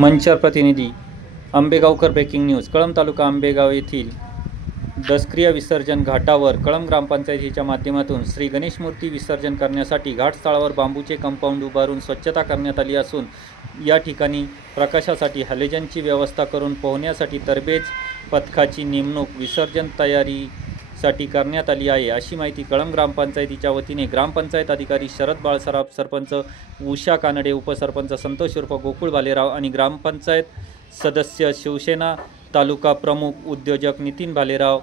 मंचर प्रतिनिधी Ambegaonkar. Breaking news. Kalamb taluka Ambegaon येथील दसक्रिया विसर्जन घाटावर कळंब ग्रामपंचायतीच्या माध्यमातून श्री गणेश मूर्ती विसर्जन करण्यासाठी घाटस्थळावर बांबूचे कंपाऊंड उभारून स्वच्छता करण्यात आली असून या ठिकाणी प्रकाशासाठी हॅलोजनची व्यवस्था करून पोहण्यासाठी तरबेज पथकाची नेमणूक विसर्जन तयारीसाठी करण्यात आली आहे, अशी माहिती कळंब ग्रामपंचायतीच्या वतीने ग्रामपंचायत अधिकारी शरद बाळसराफ, सरपंच उषा कानडे, उपसरपंच संतोष उर्फ गोकुळ भालेराव आणि ग्रामपंचायत सदस्य शिवसेना तालुका प्रमुख उद्योजक नितीन भालेराव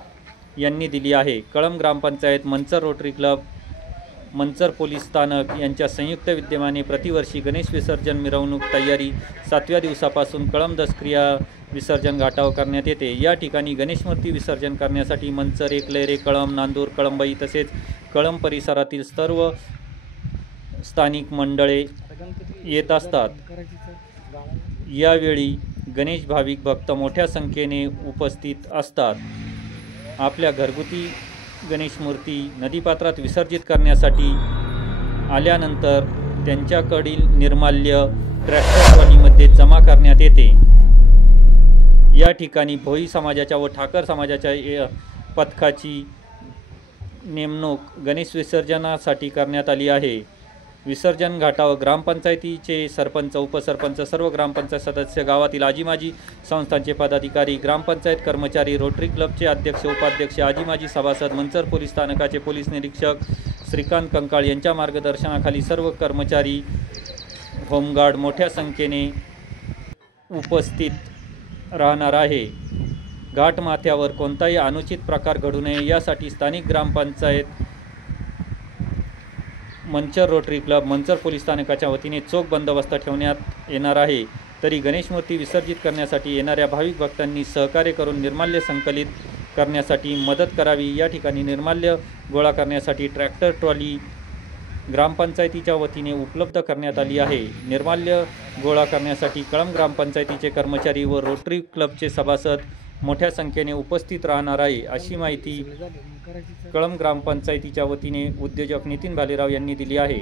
यांनी दिली आहे. Kalamb gram panchayat, Manchar Rotary Club, Manchar police स्थानक यांच्या संयुक्त विद्यमाने प्रतिवर्षी गणेश विसर्जन मिरवणूक तयारी 7व्या दिवसापासून कळंब दसक्रिया विसर्जन घाटावर करण्यात येते. या ठिकाणी गणेश मूर्ती विसर्जन करण्यासाठी मंचर, एकलेरे, कळंब, नांदूर, कळंबई तसेच कळंब परिसरातील सर्व स्थानिक मंडळे येत असतात. यावेळी गणेश भाविक भक्त मोठ्या संख्येने उपस्थित असतात. आपल्या घरगुती गणेश मूर्ती नदीपात्रात विसर्जित करण्यासाठी आल्यानंतर त्यांच्याकडील निर्माल्य ट्रॅक्टर ट्रॉलीमध्ये जमा करण्यात येते. या ठिकाणी भोई समाजाच्या व ठाकर समाजाच्या पथकाची नेमणूक गणेश विसर्जनासाठी करण्यात आली आहे. विसर्जन घाटावर ग्रामपंचायतीचे सरपंच, उपसरपंच, सर्व ग्रामपंचायत सदस्य, गावातील आजी माजी संस्थांचे पदाधिकारी, ग्रामपंचायत कर्मचारी, रोटरी क्लबचे अध्यक्ष, उपाध्यक्ष, आजी माजी सभासद, मंचर पोलीस स्थानकाचे पोलीस निरीक्षक श्रीकांत कंकाळ यांच्या मार्गदर्शनाखाली सर्व कर्मचारी, होमगार्ड मोठ्या संख्येने उपस्थित राहणार आहे. घाटमाथ्यावर कोणताही अनुचित प्रकार घडू नये यासाठी स्थानिक gram panchayat, Manchar Rotary Club, Manchar police स्थानकाच्या वतीने चोख बंदोबस्त ठेवण्यात येणार आहे. तरी गणेश मूर्ती विसर्जित करण्यासाठी येणाऱ्या भाविक भक्तांनी सहकार्य करून निर्माल्य संकलित करण्यासाठी मदत करावी. या ठिकाणी निर्माल्य गोळा करण्यासाठी ट्रॅक्टर ट्रॉली ग्रामपंचायतीच्या वतीने उपलब्ध करण्यात आली आहे. निर्माल्य गोळा करण्यासाठी कळंब ग्रामपंचायतीचे कर्मचारी व रोटरी क्लबचे सभासद मोठ्या संख्येने उपस्थित राहणार आहे, अशी माहिती कळंब ग्रामपंचायतीच्या वतीने उद्योजक नितीन भालेराव यांनी दिली आहे.